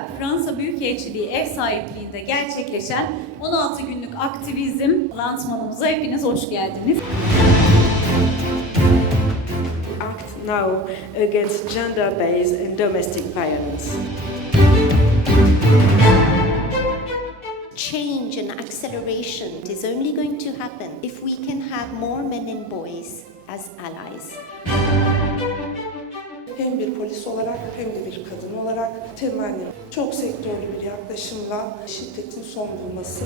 olarak Fransa Büyükelçiliği ev sahipliğinde gerçekleşen 16 günlük aktivizm lansmanımıza hepiniz hoş geldiniz. act now against gender-based and domestic violence. change and acceleration is only going to happen if we can have more men and boys as allies. Polis olarak hem de bir kadın olarak temennim çok sektörlü bir yaklaşımla şiddetin son bulması.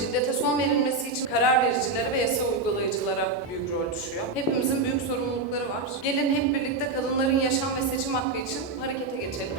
Şiddete son verilmesi için karar vericilere ve yasa uygulayıcılara büyük rol düşüyor. Hepimizin büyük sorumlulukları var. Gelin hep birlikte kadınların yaşam ve seçim hakkı için harekete geçelim.